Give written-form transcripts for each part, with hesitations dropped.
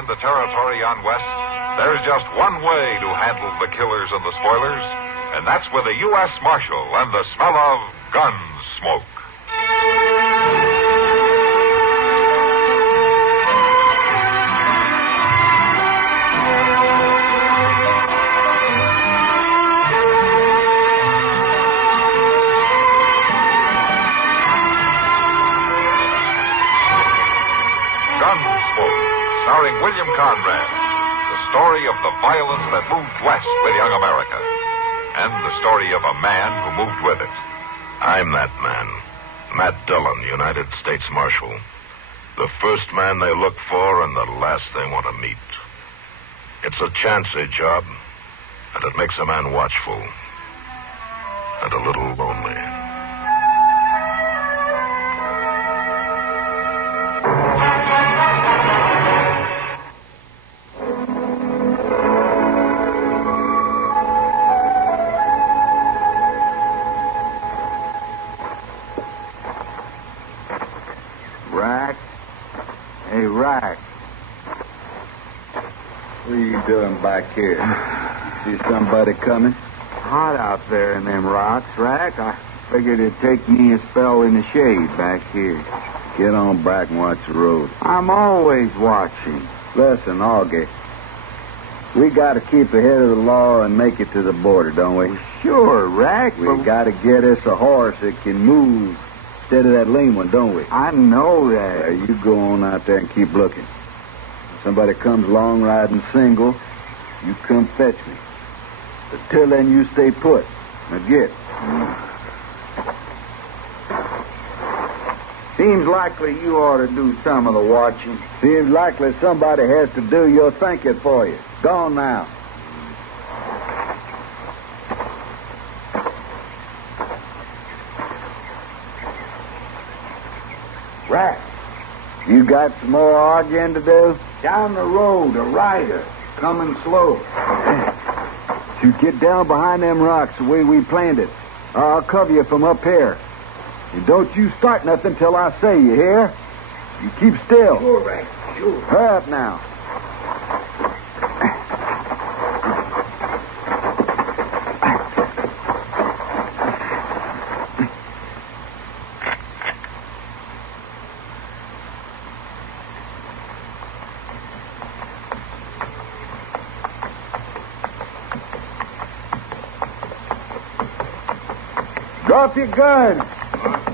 in the territory on West, there's just one way to handle the killers and the spoilers, and that's with a U.S. Marshal and the smell of Gunsmoke. Starring William Conrad, the story of the violence that moved west with young America, and the story of a man who moved with it. I'm that man, Matt Dillon, United States Marshal. The first man they look for and the last they want to meet. It's a chancy job, and it makes a man watchful and a little lonely. What are you doing back here? See somebody coming? Hot out there in them rocks, Rack. I figured it'd take me a spell in the shade back here. Get on back and watch the road. I'm always watching. Listen, Augie, we got to keep ahead of the law and make it to the border, don't we? Sure, Rack. We got to get us a horse that can move instead of that lame one, don't we? I know that. You go on out there and keep looking. If somebody comes along riding single, you come fetch me. But till then, you stay put. Now get. Seems likely you ought to do some of the watching. Seems likely somebody has to do your thinking for you. Go on now. Rack. You got some more arguing to do? Down the road, a rider, coming slow. You get down behind them rocks the way we planned it. I'll cover you from up here. And don't you start nothing till I say, you hear? You keep still. Sure, Rack, sure. Hurry up now. Drop your gun.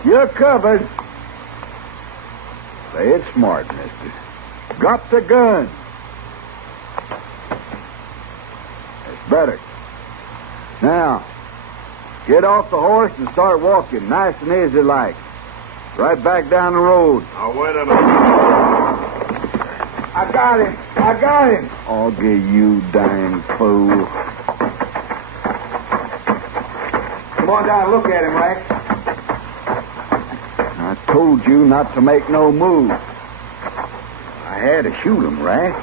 You're covered. Play it smart, mister. Drop the gun. That's better. Now, get off the horse and start walking, nice and easy like. Right back down the road. Now, wait a minute. I got him. I'll get you, dang fool. Come on down and look at him, Rack. I told you not to make no move. I had to shoot him, Rack.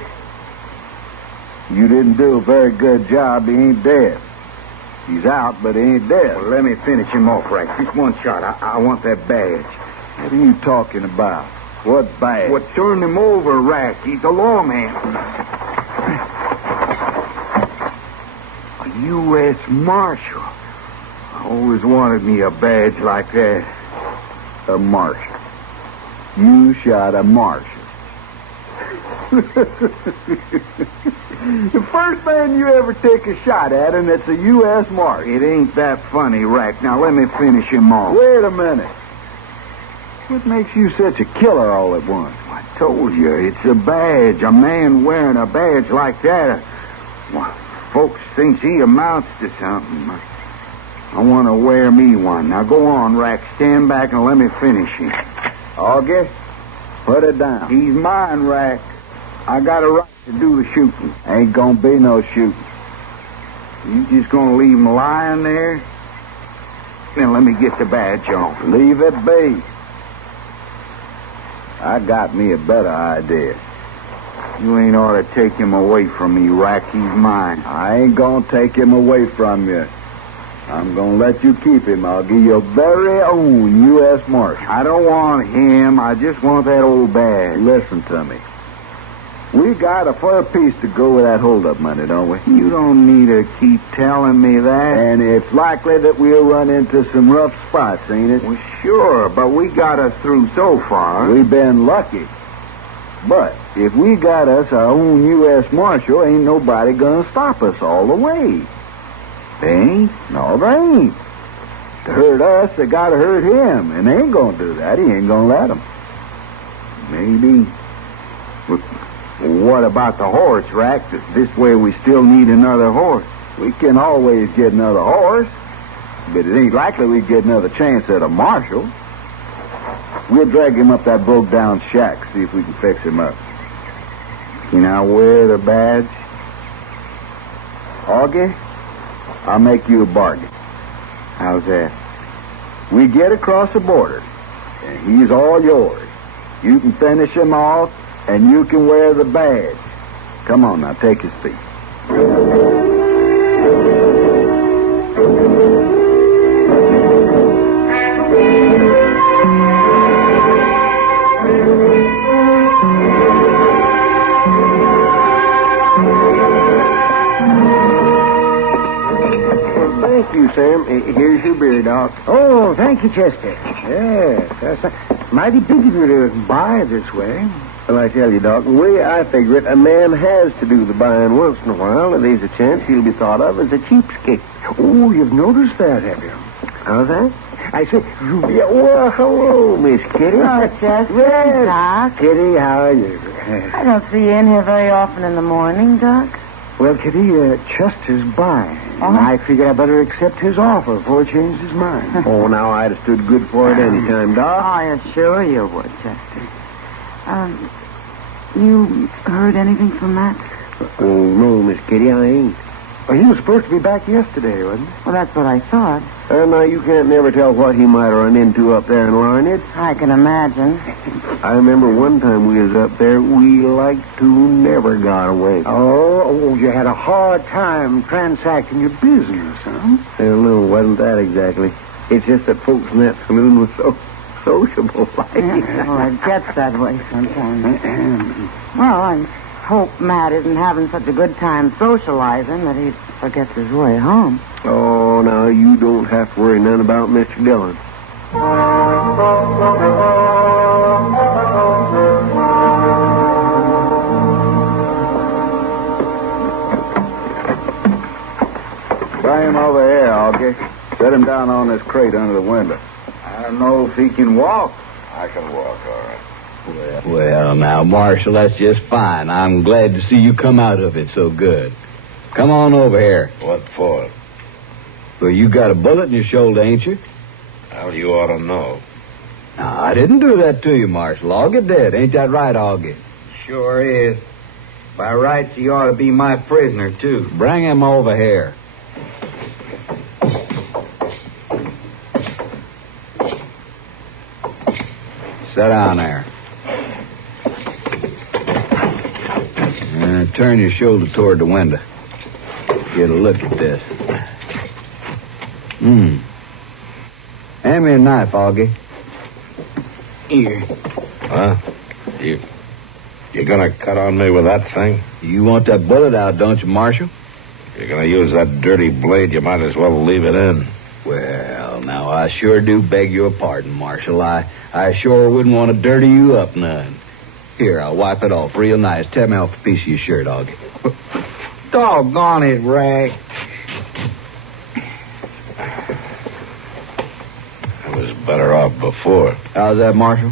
You didn't do a very good job. He ain't dead. He's out, but he ain't dead. Well, let me finish him off, Rack. Just one shot. I want that badge. What are you talking about? What badge? What turned him over, Rack? He's a lawman. A U.S. Marshal. I always wanted me a badge like that. A marshal. You shot a marshal. The first man you ever take a shot at, and it's a U.S. marshal. It ain't that funny, Rack. Now, let me finish him off. Wait a minute. What makes you such a killer all at once? I told you, it's a badge. A man wearing a badge like that. Well, folks thinks he amounts to something. I want to wear me one. Now, go on, Rack. Stand back and let me finish him. Augie, put it down. He's mine, Rack. I got a right to do the shooting. Ain't gonna be no shooting. You just gonna leave him lying there? Then let me get the badge on. Leave it be. I got me a better idea. You ain't ought to take him away from me, Rack. He's mine. I ain't gonna take him away from you. I'm gonna let you keep him. I'll give you your very own U.S. Marshal. I don't want him. I just want that old badge. Listen to me. We got a fair piece to go with that hold-up money, don't we? You don't need to keep telling me that. And it's likely that we'll run into some rough spots, ain't it? Well, sure, but we got us through so far. We've been lucky. But if we got us our own U.S. Marshal, ain't nobody gonna stop us all the way. They ain't? No, they ain't. To hurt us, they gotta hurt him, and they ain't gonna do that. He ain't gonna let them. Maybe. What about the horse, Rack? This way we still need another horse. We can always get another horse, but it ain't likely we get another chance at a marshal. We'll drag him up that broke-down shack, see if we can fix him up. Can I wear the badge? Augie, I'll make you a bargain. How's that? We get across the border, and he's all yours. You can finish him off, and you can wear the badge. Come on now, take his seat. Thank you, Sam. Here's your beer, Doc. Oh, thank you, Chester. Yes, that's mighty big of you to buy this way. Well, I tell you, Doc, the way I figure it, a man has to do the buying once in a while, and there's a chance he'll be thought of as a cheapskate. Oh, you've noticed that, have you? How's that? I said, Yeah, well, hello, Miss Kitty. Oh, Chester. Yes. Doc. Kitty, how are you? I don't see you in here very often in the morning, Doc. Well, Kitty, Chester's buying. And I figured I'd better accept his offer before he changed his mind. Oh, now I'd have stood good for it any time, Doc. Oh, you're sure you would, Chester. You heard anything from Matt? Oh, no, Miss Kitty, I ain't. Well, he was supposed to be back yesterday, wasn't he? Well, that's what I thought. Now, you can't never tell what he might run into up there in Larned. I can imagine. I remember one time we was up there, we like to never got away. Oh, you had a hard time transacting your business, huh? Well, no, it wasn't that exactly. It's just that folks in that saloon was so sociable like. Well, it gets that way sometimes. Well, I hope Matt isn't having such a good time socializing that he forgets his way home. Oh, now, you don't have to worry none about Mr. Dillon. Bring him over here, Augie. Set him down on this crate under the window. I don't know if he can walk. I can walk, all right. Well, now, Marshal, that's just fine. I'm glad to see you come out of it so good. Come on over here. What for? Well, you got a bullet in your shoulder, ain't you? Well, you ought to know. No, I didn't do that to you, Marshal. Augie did. Ain't that right, Augie? Sure is. By rights, he ought to be my prisoner, too. Bring him over here. Sit down there. Turn your shoulder toward the window. Get a look at this. Hand me a knife, Augie. Here. Huh? You're gonna cut on me with that thing? You want that bullet out, don't you, Marshal? You're gonna use that dirty blade, you might as well leave it in. Well, now, I sure do beg your pardon, Marshal. I sure wouldn't want to dirty you up none. Here, I'll wipe it off real nice. Tear me off a piece of your shirt, Augie. Doggone it, Rag. I was better off before. How's that, Marshal?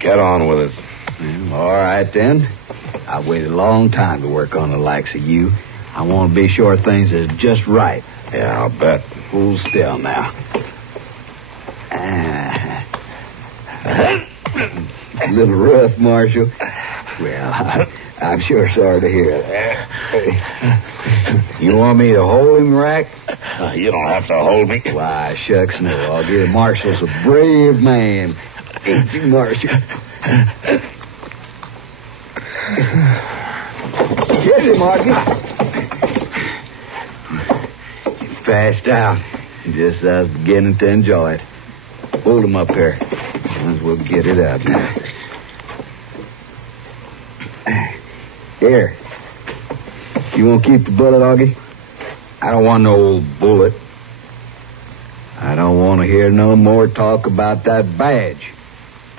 Get on with it. Well, all right, then. I've waited a long time to work on the likes of you. I want to be sure things are just right. Yeah, I'll bet. Hold still now. A little rough, Marshal. Well, I'm sure sorry to hear that. You want me to hold him, Rack? You don't have to hold me. Why, shucks, no. I'll give Marshall's a brave man. Ain't you, Marshal? Get him, Augie. He passed out. Just I was beginning to enjoy it. Hold him up here. Might as well get it out now. Here. You won't keep the bullet, Augie? I don't want no old bullet. I don't want to hear no more talk about that badge.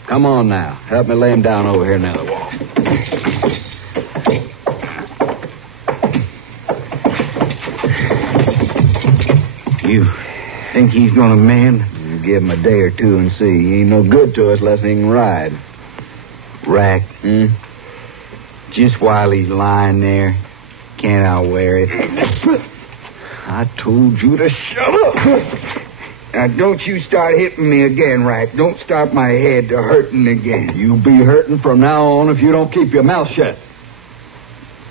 Come on now. Help me lay him down over here near the wall. You think he's gonna mend? You give him a day or two and see. He ain't no good to us unless he can ride. Rack. Just while he's lying there, can't I wear it? I told you to shut up. Now, don't you start hitting me again, Rack. Don't start my head to hurting again. You'll be hurting from now on if you don't keep your mouth shut.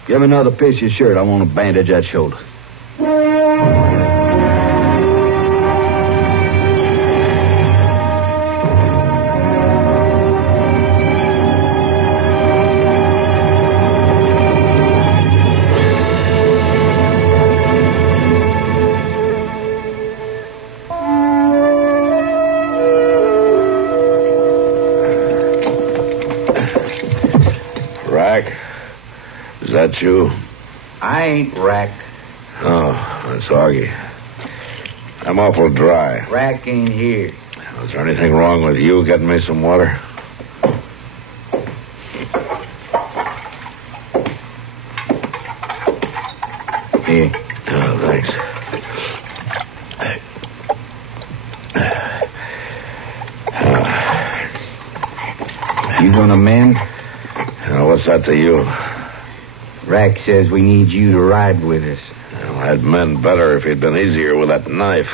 Give me another piece of your shirt. I want to bandage that shoulder. Is that you? I ain't Rack. Oh, that's Augie. I'm awful dry. Rack ain't here. Is there anything wrong with you getting me some water? Here. Oh, thanks. You gonna mend? What's that to you? Rack says we need you to ride with us. Well, I'd mend better if he'd been easier with that knife.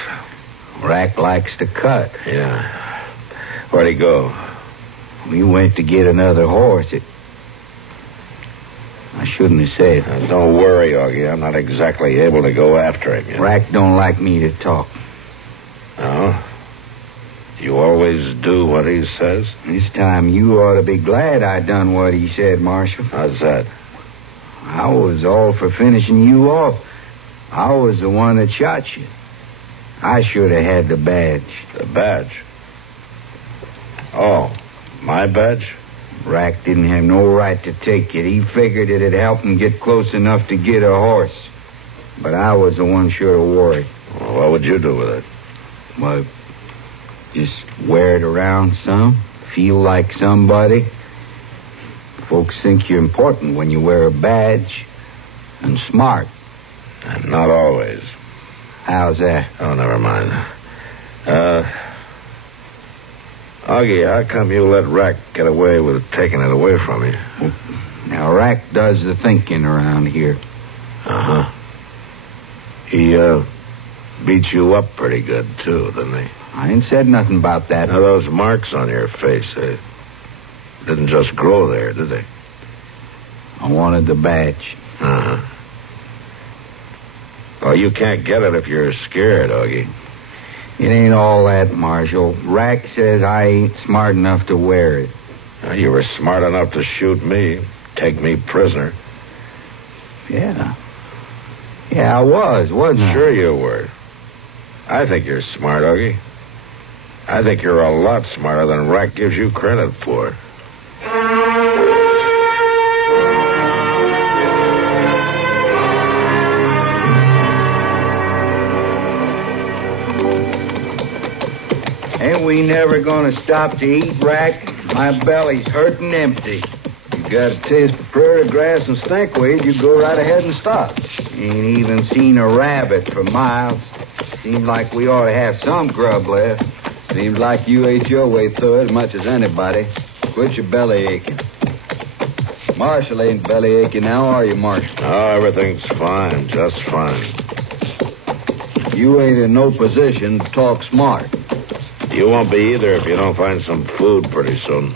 Rack likes to cut. Yeah. Where'd he go? We went to get another horse. I shouldn't have said. Now, don't worry, Augie. I'm not exactly able to go after him. Rack don't like me to talk. Oh? You always do what he says? This time you ought to be glad I done what he said, Marshal. How's that? I was all for finishing you off. I was the one that shot you. I should have had the badge. The badge? Oh, my badge? Rack didn't have no right to take it. He figured it'd help him get close enough to get a horse. But I was the one should have wore it. Well, what would you do with it? Well, just wear it around some. Feel like somebody. Folks think you're important when you wear a badge. And smart. Not always. How's that? Oh, never mind. Augie, how come you let Rack get away with taking it away from you? Now, Rack does the thinking around here. Uh-huh. He, beat you up pretty good, too, didn't he? I ain't said nothing about that. Now, those marks on your face, they didn't just grow there, did they? I wanted the badge. Uh-huh. Well, you can't get it if you're scared, Augie. It ain't all that, Marshal. Rack says I ain't smart enough to wear it. Well, you were smart enough to shoot me, take me prisoner. Yeah. Yeah, I was, wasn't I? Sure you were. I think you're smart, Augie. I think you're a lot smarter than Rack gives you credit for. Ain't we never gonna stop to eat, Rack? My belly's hurting empty. You got a taste for prairie grass and stinkweed, you go right ahead and stop. Ain't even seen a rabbit for miles. Seems like we ought to have some grub left. Seems like you ate your way through it as much as anybody. Quit your belly aching. Marshal ain't belly aching now, are you, Marshal? Oh, everything's fine, just fine. You ain't in no position to talk smart. You won't be either if you don't find some food pretty soon.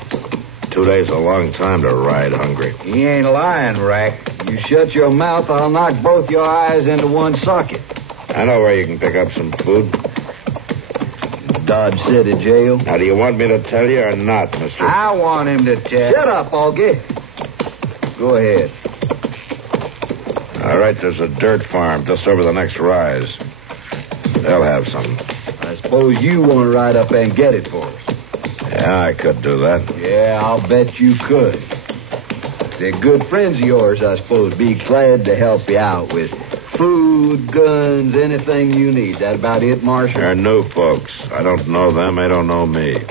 2 days is a long time to ride hungry. He ain't lying, Rack. You shut your mouth, I'll knock both your eyes into one socket. I know where you can pick up some food. Dodge City Jail. Now, do you want me to tell you or not, mister? I want him to tell. Shut up, Augie. Go ahead. All right, there's a dirt farm just over the next rise. They'll have some. I suppose you want to ride up there and get it for us. Yeah, I could do that. Yeah, I'll bet you could. They're good friends of yours, I suppose. Be glad to help you out with food, guns, anything you need. That about it, Marshal? They're new folks. I don't know them. They don't know me.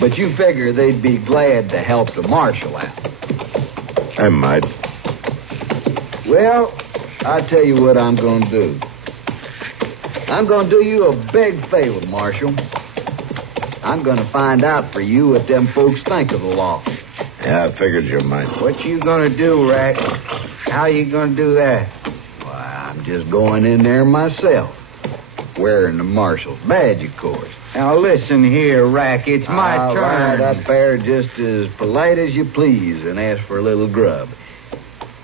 But you figure they'd be glad to help the Marshal out. They might. Well, I'll tell you what I'm going to do. I'm going to do you a big favor, Marshal. I'm going to find out for you what them folks think of the law. Yeah, I figured you might. What you going to do, Rack? How you going to do that? Why, I'm just going in there myself. Wearing the Marshal's badge, of course. Now, listen here, Rack. It's my I'll turn. ride up there just as polite as you please and ask for a little grub.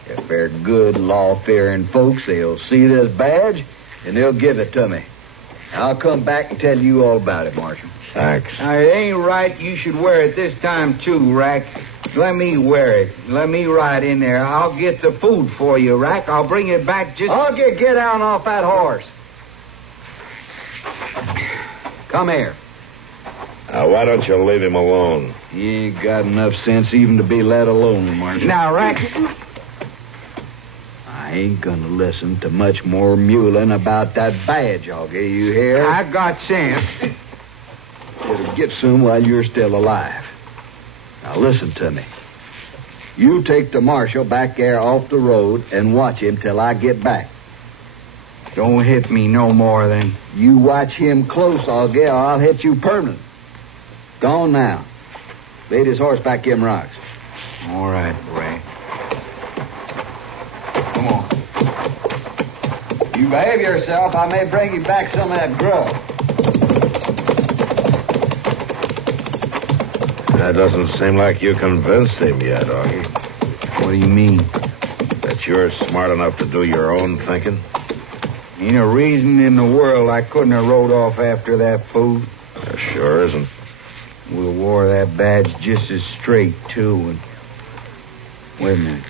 If they're good, law-fearing folks, they'll see this badge and they'll give it to me. I'll come back and tell you all about it, Marshal. Thanks. Now, it ain't right you should wear it this time, too, Rack. Let me wear it. Let me ride in there. I'll get the food for you, Rack. I'll bring it back just... I'll get down off that horse. Come here. Now, why don't you leave him alone? You ain't got enough sense even to be let alone, Marshal. Now, Rack... I ain't gonna listen to much more mewling about that badge, Augie, you hear? I got sense. Better get some while you're still alive. Now, listen to me. You take the Marshal back there off the road and watch him till I get back. Don't hit me no more, then. You watch him close, Augie, or I'll hit you permanent. Go on now. Lead his horse back them rocks. All right, Rack. Come on. You behave yourself, I may bring you back some of that grub. That doesn't seem like you convinced him yet, Augie. What do you mean? That you're smart enough to do your own thinking? Ain't a reason in the world I couldn't have rode off after that food. There sure isn't. We'll wore that badge just as straight, too. And... Wait a minute.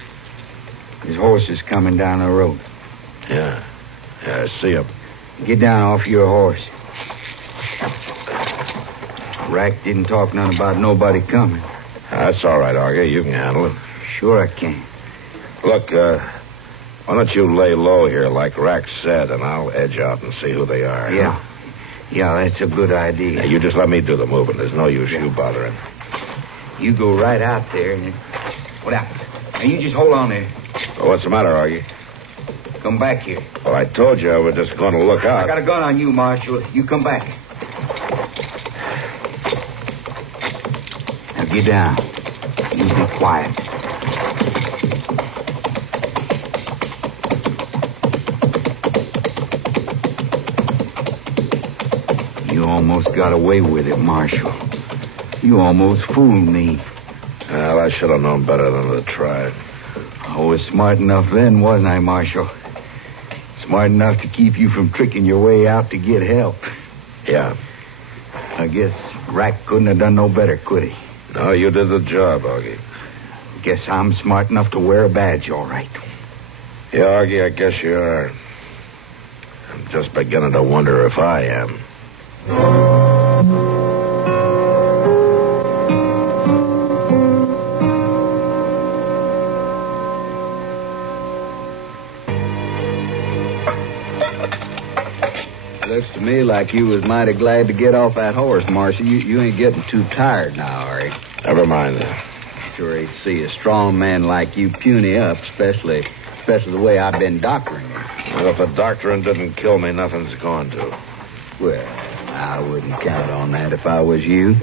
His horse is coming down the road. Yeah, I see him. Get down off your horse. Rack didn't talk none about nobody coming. That's all right, Augie. You can handle it. Sure I can. Look, why don't you lay low here like Rack said, and I'll edge out and see who they are. Yeah. Yeah, that's a good idea. Now, you just let me do the moving. There's no use you bothering. You go right out there and... What happened? Now, you just hold on there. Well, what's the matter, Augie? Come back here. Well, I told you I was just going to look out. I got a gun on you, Marshal. You come back. Now, get down. You be quiet. You almost got away with it, Marshal. You almost fooled me. Well, I should have known better than to try. I was smart enough then, wasn't I, Marshal? Smart enough to keep you from tricking your way out to get help. Yeah. I guess Rack couldn't have done no better, could he? No, you did the job, Augie. Guess I'm smart enough to wear a badge, all right. Yeah, Augie, I guess you are. I'm just beginning to wonder if I am. Looks to me like you was mighty glad to get off that horse, Marshal. You ain't getting too tired now, are you? Never mind that. Sure hate to see a strong man like you puny up, especially the way I've been doctoring you. Well, if a doctoring didn't kill me, nothing's going to. Well, I wouldn't count on that if I was you.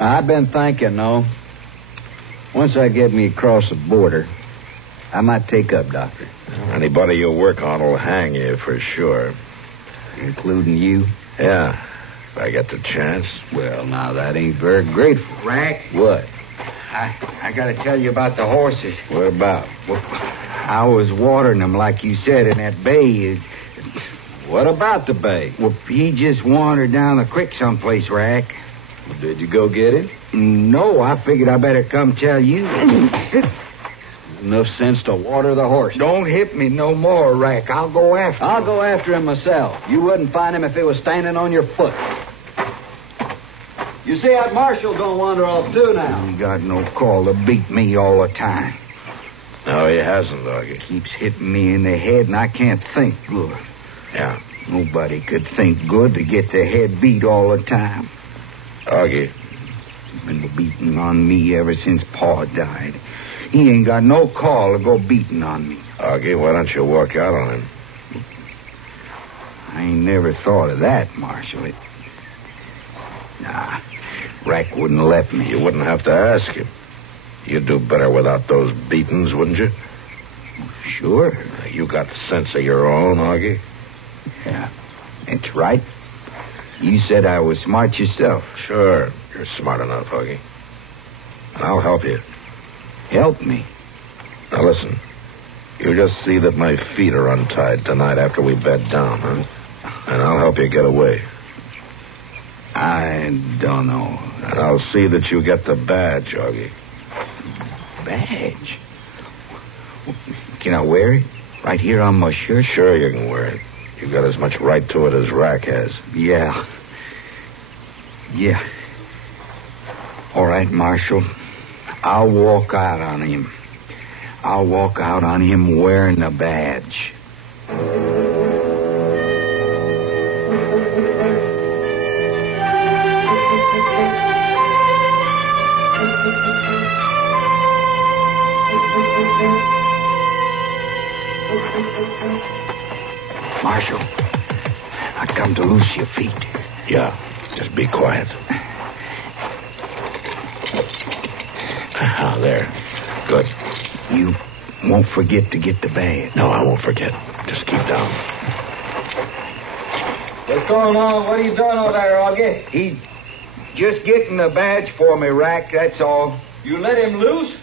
I've been thinking, though, once I get me across the border, I might take up doctoring. Anybody you work on will hang you for sure. Including you? Yeah, if I get the chance. Well, now, that ain't very grateful. Rack? What? I got to tell you about the horses. What about? Well, I was watering them, like you said, in that bay. What about the bay? Well, he just wandered down the creek someplace, Rack. Did you go get him? No, I figured I better come tell you. Enough sense to water the horse. Don't hit me no more, Rack. I'll go after him. I'll go after him myself. You wouldn't find him if he was standing on your foot. You see, that marshal's gonna wander off, too, now. He got no call to beat me all the time. No, he hasn't, Augie. Keeps hitting me in the head, and I can't think good. Yeah. Nobody could think good to get their head beat all the time. Augie. He's been beating on me ever since Pa died. He ain't got no call to go beating on me. Augie, why don't you walk out on him? I ain't never thought of that, Marshal. Nah, Rack wouldn't let me. You wouldn't have to ask him. You'd do better without those beatings, wouldn't you? Sure. You got sense of your own, Augie. Yeah, that's right. You said I was smart yourself. Sure, you're smart enough, Augie. And I'll help you. Help me? Now listen, you just see that my feet are untied tonight after we bed down, huh? And I'll help you get away. I don't know. And I'll see that you get the badge, Augie. Badge? Can I wear it? Right here on my shirt? Sure you can wear it. You've got as much right to it as Rack has. Yeah. All right, Marshal. I'll walk out on him. I'll walk out on him wearing the badge. Marshal, I come to loose your feet. Yeah, just be quiet. There. Good. You won't forget to get the badge. No, I won't forget. Just keep down. What's going on? What are you doing over there, Augie? He's just getting the badge for me, Rack, that's all. You let him loose?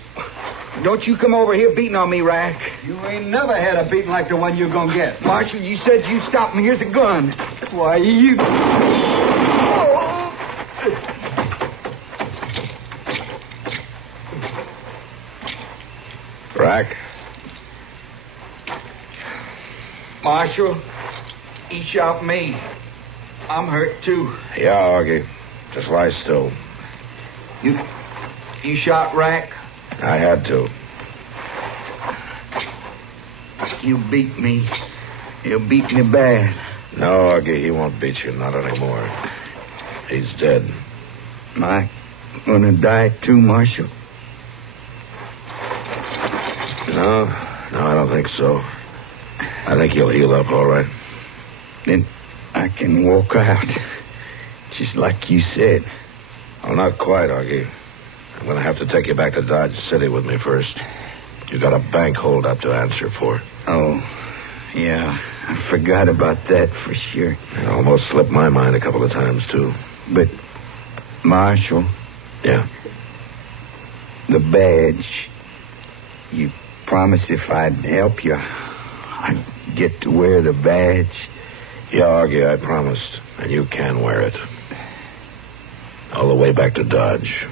Don't you come over here beating on me, Rack. You ain't never had a beating like the one you're gonna get. Marshal, you said you'd stop me. Here's a gun. Why, you... Rack? Marshal, he shot me. I'm hurt, too. Yeah, Augie. Just lie still. You shot Rack? I had to. You beat me. You beat me bad. No, Augie, he won't beat you. Not anymore. He's dead. Am I gonna die, too, Marshal? No, I don't think so. I think you'll heal up all right. Then I can walk out, just like you said. Well, not quite, Augie. I'm going to have to take you back to Dodge City with me first. You got a bank holdup to answer for. Oh, yeah. I forgot about that for sure. It almost slipped my mind a couple of times, too. But, Marshal. Yeah? The badge. You promised if I'd help you, I'd get to wear the badge. Yeah, Augie, I promised. And you can wear it. All the way back to Dodge.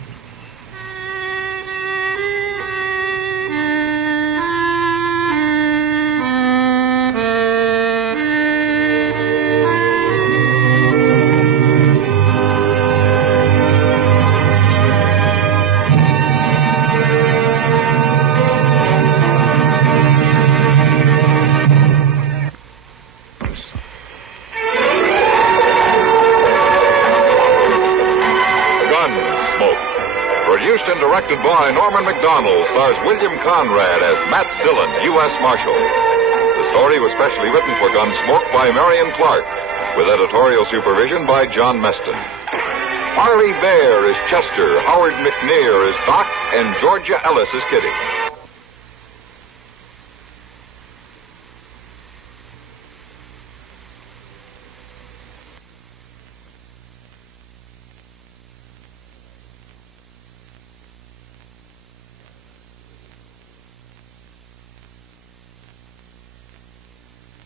Directed by Norman MacDonnell, stars William Conrad as Matt Dillon, U.S. Marshal. The story was specially written for Gunsmoke by Marion Clark, with editorial supervision by John Meston. Parley Baer is Chester, Howard McNear is Doc, and Georgia Ellis is Kitty.